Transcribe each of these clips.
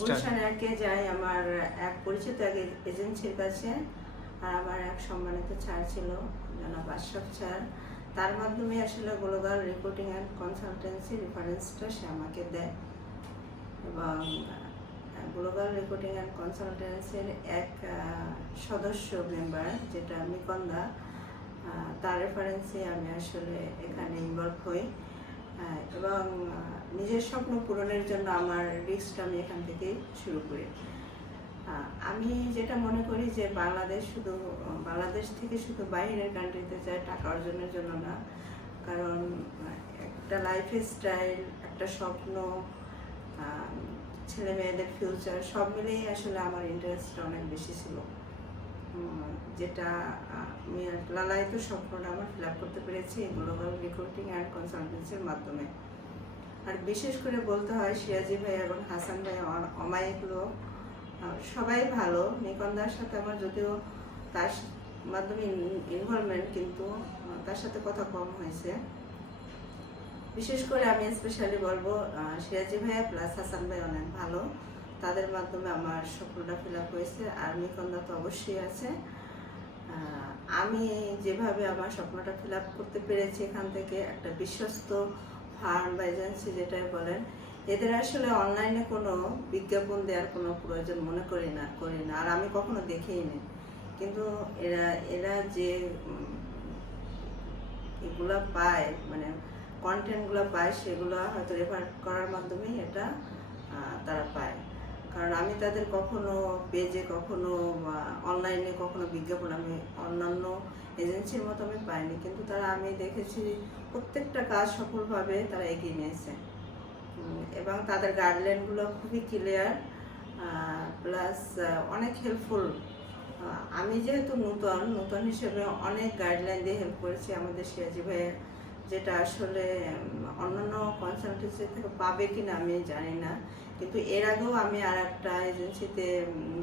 গুলশানে যাই আমার এক পরিচিত এক এজেন্সির কাছে, আর আমার এক সম্মানিত স্যার ছিল জনাব আশরাফ স্যার। তার মাধ্যমে আসলে গ্লোবাল রিক্রুটিং অ্যান্ড কনসালটেন্সি রেফারেন্সটা সে আমাকে দেয়, এবং গ্লোবাল রিক্রুটিং অ্যান্ড কনসালটেন্সির এক সদস্য মেম্বার যেটা মিকন্দা, তার রেফারেন্সে আমি আসলে এখানে ইনভলভ হই, এবং নিজের স্বপ্ন পূরণের জন্য আমার রিস্কটা আমি এখান থেকে শুরু করি। আমি যেটা মনে করি যে বাংলাদেশ থেকে শুধু বাইরের কান্ট্রিতে যায় টাকা অর্জনের জন্য না, কারণ একটা লাইফ স্টাইল, একটা স্বপ্ন, ছেলে মেয়েদের ফিউচার সব মিলেই আসলে আমার ইন্টারেস্টটা অনেক বেশি ছিল, যেটা আমি লালায়িত স্বপ্নটা আমার ফিল আপ করতে পেরেছি গ্লোবাল রিক্রুটিং অ্যান্ড কনসালটেন্সির মাধ্যমে। আর বিশেষ করে বলতে হয় সিরাজি ভাই এবং হাসান ভাই অমায়িক লোক, সবাই ভালো। নিকন্দার সাথে আমার যদিও তার মাধ্যমে ইনভলভমেন্ট, কিন্তু তার সাথে কথা কম হয়েছে। বিশেষ করে আমি স্পেশালি বলবো সিরাজি ভাইয়া প্লাস হাসান ভাই অনেক ভালো, তাদের মাধ্যমে আমার স্বপ্নটা ফিল আপ হয়েছে। আর নিকন্দা তো অবশ্যই আছে। আমি যেভাবে আমার স্বপ্নটা ফিল আপ করতে পেরেছি এখান থেকে, একটা বিশ্বস্ত ফার্ম বা এজেন্সি যেটাই বলেন, এদের আসলে অনলাইনে কোনো বিজ্ঞাপন দেওয়ার কোনো প্রয়োজন মনে করি না। আর আমি কখনো দেখেই নি, কিন্তু এরা যে এগুলা পায়, মানে কন্টেন্টগুলো পায়, সেগুলো হয়তো রেফার করার মাধ্যমেই এটা তারা পায়। কারণ আমি তাদের কখনো পেজে, কখনো অনলাইনে কখনো বিজ্ঞাপন আমি অন্যান্য এজেন্সির মতো আমি পাইনি, কিন্তু আমি দেখেছি প্রত্যেকটা কাজ সফলভাবে তারা এগিয়ে নিয়েছে, এবং তাদের গাইডলাইনগুলো খুবই ক্লিয়ার, প্লাস অনেক হেল্পফুল। আমি যেহেতু নতুন হিসেবে অনেক গাইডলাইন দিয়ে হেল্প করেছি আমাদের সিরাজি ভাইয়ের, যেটা আসলে অন্যান্য কনসালটেন্সি থেকে পাবে কিনা আমি জানি না। কিন্তু এর আগেও আমি আর একটা এজেন্সিতে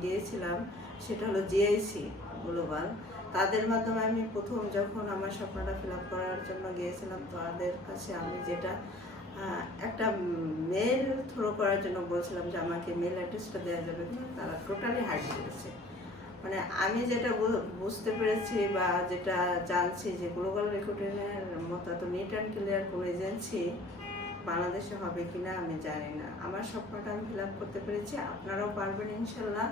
গিয়েছিলাম, সেটা হলো জিআইসি গ্লোবাল। তাদের মাধ্যমে আমি প্রথম যখন আমার স্বপ্নটা ফিল আপ করার জন্য গিয়েছিলাম, তাদের কাছে আমি যেটা একটা মেল থ্রো করার জন্য বলছিলাম যে আমাকে মেল অ্যাড্রেসটা দেওয়া যাবে কিনা, তারা টোটালি হাইড করেছে। মানে আমি যেটা বুঝতে পেরেছি বা যেটা জানছি যে গ্লোবাল রিক্রুটিংয়ের মতো এত নিট অ্যান্ড ক্লিয়ার কোনো এজেন্সি বাংলাদেশে হবে কিনা আমি জানি না। আমার স্বপ্নটা আমি ফিল আপ করতে পেরেছি, আপনারাও পারবেন ইনশাল্লাহ।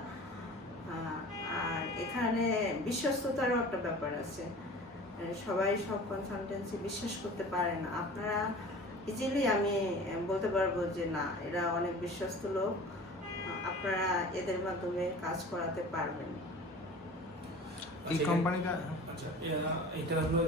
আর এখানে বিশ্বস্ততারও একটা ব্যাপার আছে, সবাই সব কনসালটেন্সি বিশ্বাস করতে পারে না। আপনারা ইজিলি আমি বলতে পারবো যে না, এরা অনেক বিশ্বস্ত লোক, আপনারা এদের মাধ্যমে কাজ করাতে পারবেন। এই কোম্পানিটা আচ্ছা, এটা হলো